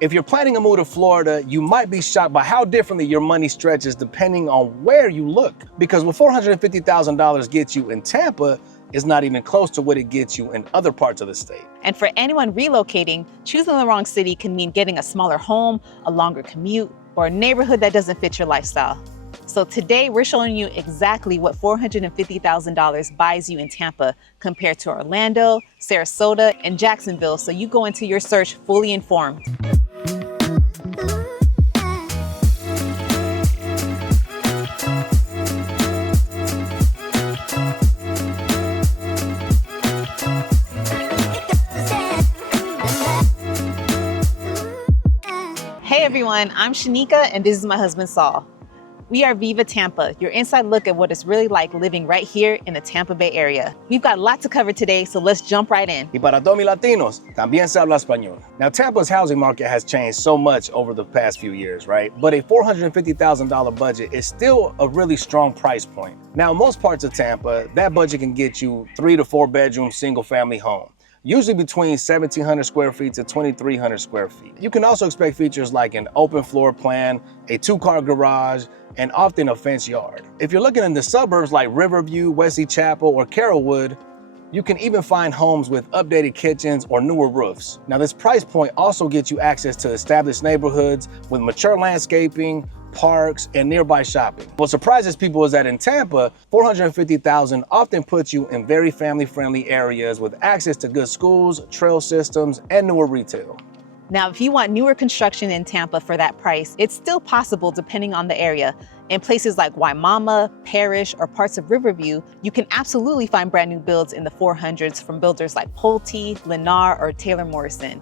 If you're planning a move to Florida, you might be shocked by how differently your money stretches depending on where you look. Because what $450,000 gets you in Tampa is not even close to what it gets you in other parts of the state. And for anyone relocating, choosing the wrong city can mean getting a smaller home, a longer commute, or a neighborhood that doesn't fit your lifestyle. So today we're showing you exactly what $450,000 buys you in Tampa compared to Orlando, Sarasota, and Jacksonville, so you go into your search fully informed. Hey everyone, I'm Shanika and this is my husband Saul. We are Viva Tampa, your inside look at what it's really like living right here in the Tampa Bay area. We've got a lot to cover today, so let's jump right in. Y para todos mis latinos, también se habla español. Now, Tampa's housing market has changed so much over the past few years, right? But a $450,000 budget is still a really strong price point. Now, in most parts of Tampa, that budget can get you 3 to 4 bedroom single family home, usually between 1,700 square feet to 2,300 square feet. You can also expect features like an open floor plan, a 2-car garage, and often a fenced yard. If you're looking in the suburbs like Riverview, Wesley Chapel, or Carrollwood, you can even find homes with updated kitchens or newer roofs. Now, this price point also gets you access to established neighborhoods with mature landscaping, parks, and nearby shopping. What surprises people is that in Tampa, $450,000 often puts you in very family-friendly areas with access to good schools, trail systems, and newer retail. Now, if you want newer construction in Tampa for that price, it's still possible depending on the area. In places like Waimama, Parrish, or parts of Riverview, you can absolutely find brand new builds in the 400s from builders like Pulte, Lennar, or Taylor Morrison.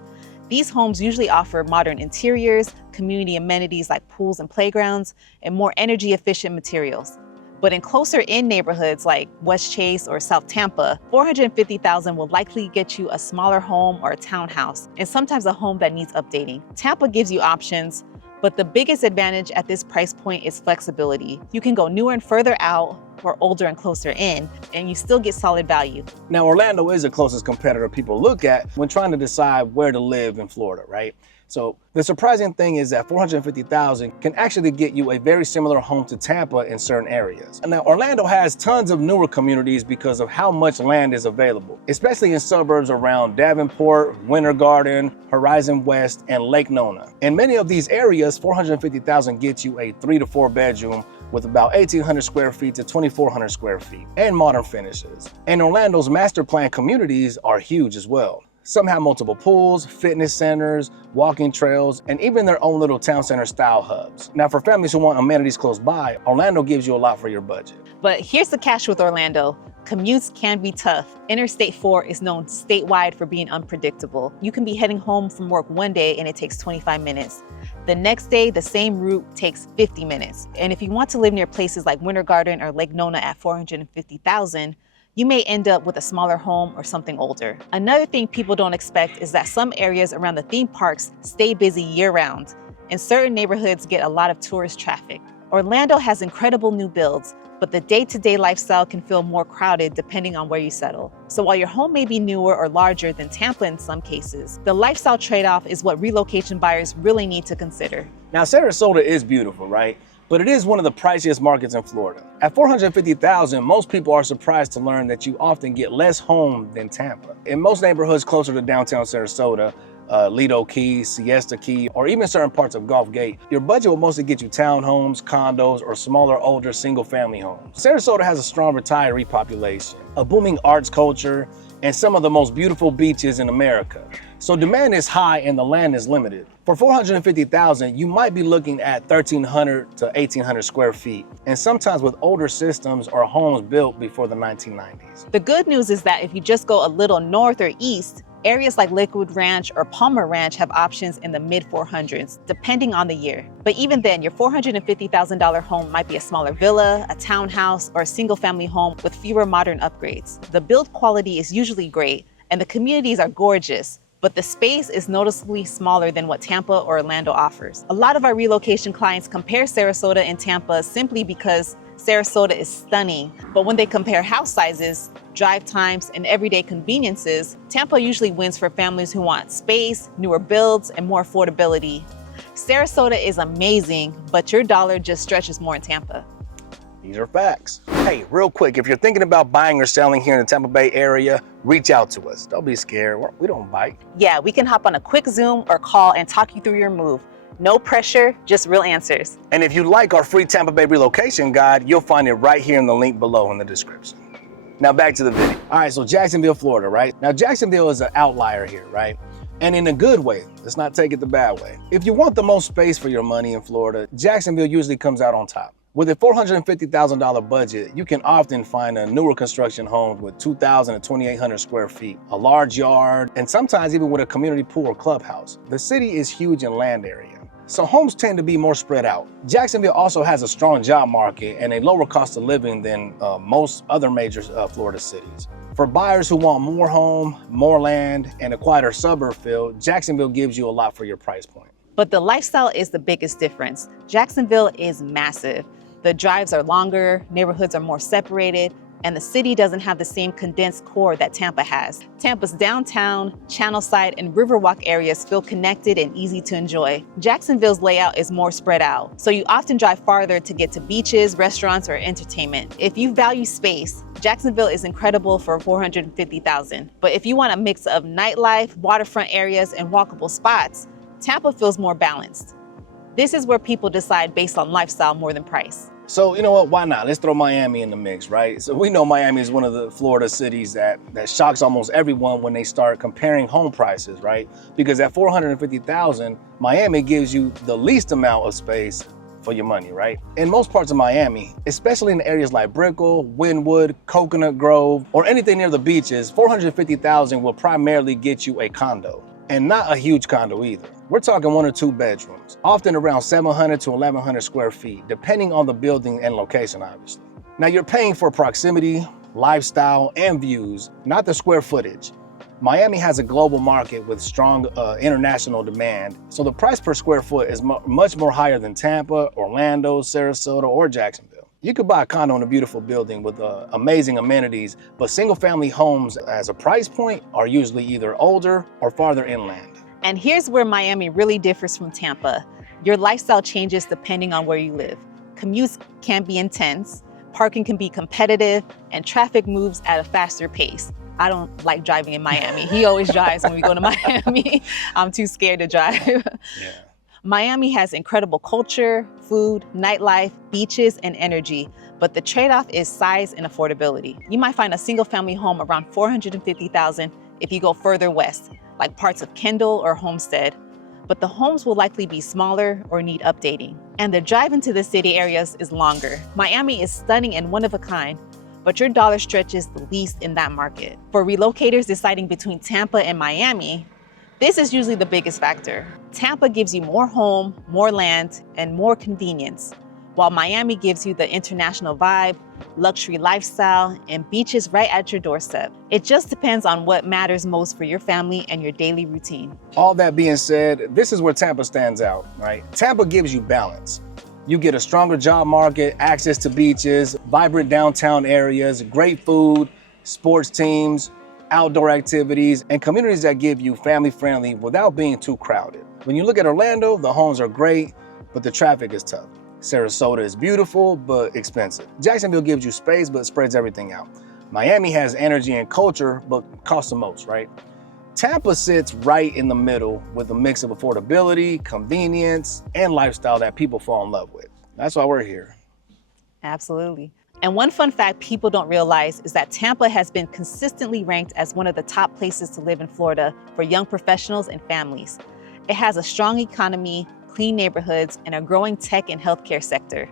These homes usually offer modern interiors, community amenities like pools and playgrounds, and more energy efficient materials. But in closer in neighborhoods like West Chase or South Tampa, $450,000 will likely get you a smaller home or a townhouse, and sometimes a home that needs updating. Tampa gives you options, but the biggest advantage at this price point is flexibility. You can go newer and further out, or older and closer in, and you still get solid value. Now, Orlando is the closest competitor people look at when trying to decide where to live in Florida, right? So the surprising thing is that $450,000 can actually get you a very similar home to Tampa in certain areas. Now, Orlando has tons of newer communities because of how much land is available, especially in suburbs around Davenport, Winter Garden, Horizon West, and Lake Nona. In many of these areas, $450,000 gets you a 3 to 4 bedroom with about 1,800 square feet to 2,400 square feet and modern finishes. And Orlando's master plan communities are huge as well. Some have multiple pools, fitness centers, walking trails, and even their own little town center style hubs. Now, for families who want amenities close by, Orlando gives you a lot for your budget. But here's the catch with Orlando. Commutes can be tough. Interstate 4 is known statewide for being unpredictable. You can be heading home from work one day and it takes 25 minutes. The next day, the same route takes 50 minutes. And if you want to live near places like Winter Garden or Lake Nona at $450,000, you may end up with a smaller home or something older. Another thing people don't expect is that some areas around the theme parks stay busy year-round, and certain neighborhoods get a lot of tourist traffic. Orlando has incredible new builds, but the day-to-day lifestyle can feel more crowded depending on where you settle. So while your home may be newer or larger than Tampa in some cases, the lifestyle trade-off is what relocation buyers really need to consider. Now, Sarasota is beautiful, right? But it is one of the priciest markets in Florida. At $450,000, most people are surprised to learn that you often get less home than Tampa. In most neighborhoods closer to downtown Sarasota, Lido Key, Siesta Key, or even certain parts of Gulf Gate, your budget will mostly get you townhomes, condos, or smaller, older single-family homes. Sarasota has a strong retiree population, a booming arts culture, and some of the most beautiful beaches in America. So demand is high and the land is limited. For $450,000, you might be looking at 1,300 to 1,800 square feet, and sometimes with older systems or homes built before the 1990s. The good news is that if you just go a little north or east, areas like Lakewood Ranch or Palmer Ranch have options in the mid-400s, depending on the year. But even then, your $450,000 home might be a smaller villa, a townhouse, or a single-family home with fewer modern upgrades. The build quality is usually great, and the communities are gorgeous, but the space is noticeably smaller than what Tampa or Orlando offers. A lot of our relocation clients compare Sarasota and Tampa simply because Sarasota is stunning, but when they compare house sizes, drive times, and everyday conveniences, Tampa usually wins for families who want space, newer builds, and more affordability. Sarasota is amazing, but your dollar just stretches more in Tampa. These are facts. Hey, real quick, if you're thinking about buying or selling here in the Tampa Bay area, reach out to us. Don't be scared. We don't bite. Yeah, we can hop on a quick Zoom or call and talk you through your move. No pressure, just real answers. And if you like our free Tampa Bay relocation guide, you'll find it right here in the link below in the description. Now back to the video. All right, so Jacksonville, Florida, right? Now Jacksonville is an outlier here, right? And in a good way. Let's not take it the bad way. If you want the most space for your money in Florida, Jacksonville usually comes out on top. With a $450,000 budget, you can often find a newer construction home with 2,000 to 2,800 square feet, a large yard, and sometimes even with a community pool or clubhouse. The city is huge in land area, so homes tend to be more spread out. Jacksonville also has a strong job market and a lower cost of living than most other major Florida cities. For buyers who want more home, more land, and a quieter suburb feel, Jacksonville gives you a lot for your price point. But the lifestyle is the biggest difference. Jacksonville is massive. The drives are longer, neighborhoods are more separated, and the city doesn't have the same condensed core that Tampa has. Tampa's downtown, Channelside, and Riverwalk areas feel connected and easy to enjoy. Jacksonville's layout is more spread out, so you often drive farther to get to beaches, restaurants, or entertainment. If you value space, Jacksonville is incredible for $450,000. But if you want a mix of nightlife, waterfront areas, and walkable spots, Tampa feels more balanced. This is where people decide based on lifestyle more than price. So you know what, why not? Let's throw Miami in the mix, right? So we know Miami is one of the Florida cities that shocks almost everyone when they start comparing home prices, right? Because at $450,000, Miami gives you the least amount of space for your money, right? In most parts of Miami, especially in areas like Brickell, Wynwood, Coconut Grove, or anything near the beaches, $450,000 will primarily get you a condo. And not a huge condo either. We're talking 1 or 2 bedrooms, often around 700 to 1,100 square feet, depending on the building and location, obviously. Now you're paying for proximity, lifestyle, and views, not the square footage. Miami has a global market with strong international demand, so the price per square foot is much more higher than Tampa, Orlando, Sarasota, or Jacksonville. You could buy a condo in a beautiful building with amazing amenities, but single-family homes as a price point are usually either older or farther inland. And here's where Miami really differs from Tampa. Your lifestyle changes depending on where you live. Commutes can be intense, parking can be competitive, and traffic moves at a faster pace. I don't like driving in Miami. He always drives when we go to Miami. I'm too scared to drive. Yeah. Miami has incredible culture, food, nightlife, beaches, and energy, but the trade-off is size and affordability. You might find a single-family home around $450,000 if you go further west, like parts of Kendall or Homestead, but the homes will likely be smaller or need updating. And the drive into the city areas is longer. Miami is stunning and one of a kind, but your dollar stretches the least in that market. For relocators deciding between Tampa and Miami, this is usually the biggest factor. Tampa gives you more home, more land, and more convenience, while Miami gives you the international vibe, luxury lifestyle, and beaches right at your doorstep. It just depends on what matters most for your family and your daily routine. All that being said, this is where Tampa stands out, right? Tampa gives you balance. You get a stronger job market, access to beaches, vibrant downtown areas, great food, sports teams, outdoor activities, and communities that give you family-friendly without being too crowded. When you look at Orlando, the homes are great, but the traffic is tough. Sarasota is beautiful, but expensive. Jacksonville gives you space, but spreads everything out. Miami has energy and culture, but costs the most, right? Tampa sits right in the middle with a mix of affordability, convenience, and lifestyle that people fall in love with. That's why we're here. Absolutely. And one fun fact people don't realize is that Tampa has been consistently ranked as one of the top places to live in Florida for young professionals and families. It has a strong economy, clean neighborhoods, and a growing tech and healthcare sector.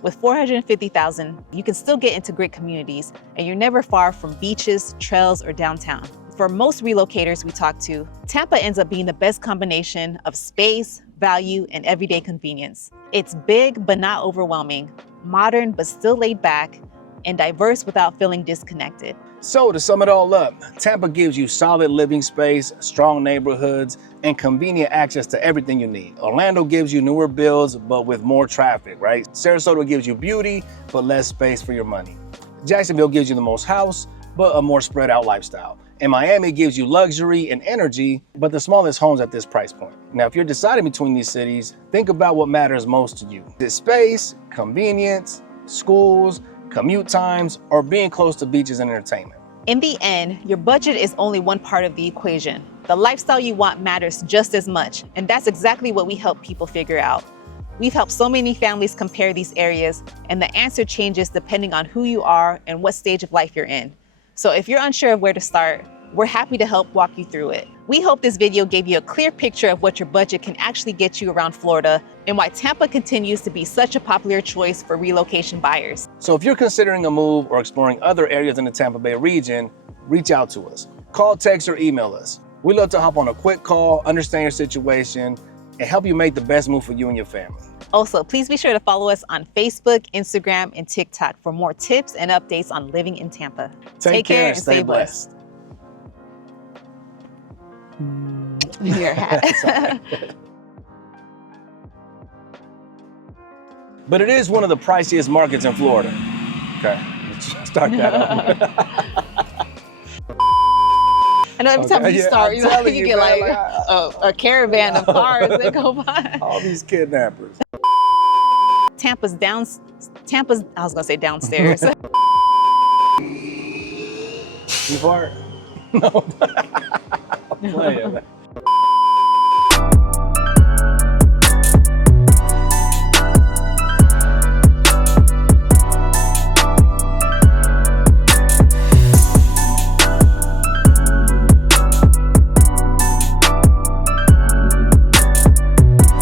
With $450,000, you can still get into great communities, and you're never far from beaches, trails, or downtown. For most relocators we talk to, Tampa ends up being the best combination of space, value, and everyday convenience. It's big but not overwhelming, modern but still laid back, and diverse without feeling disconnected. So to sum it all up, Tampa gives you solid living space, strong neighborhoods, and convenient access to everything you need. Orlando gives you newer builds, but with more traffic, right? Sarasota gives you beauty, but less space for your money. Jacksonville gives you the most house, but a more spread out lifestyle. And Miami gives you luxury and energy, but the smallest homes at this price point. Now, if you're deciding between these cities, think about what matters most to you. Is it space, convenience, schools, commute times, or being close to beaches and entertainment? In the end, your budget is only one part of the equation. The lifestyle you want matters just as much, and that's exactly what we help people figure out. We've helped so many families compare these areas, and the answer changes depending on who you are and what stage of life you're in. So if you're unsure of where to start, we're happy to help walk you through it. We hope this video gave you a clear picture of what your budget can actually get you around Florida and why Tampa continues to be such a popular choice for relocation buyers. So if you're considering a move or exploring other areas in the Tampa Bay region, reach out to us. Call, text, or email us. We'd love to hop on a quick call, understand your situation, and help you make the best move for you and your family. Also, please be sure to follow us on Facebook, Instagram, and TikTok for more tips and updates on living in Tampa. Take care and stay blessed. Your hat. But it is one of the priciest markets in Florida. Okay, let's start that up. I know every time you start, I'm telling you you, get man, like a caravan of cars that go by. All these kidnappers. I was gonna say downstairs. You fart? No. I'm playing.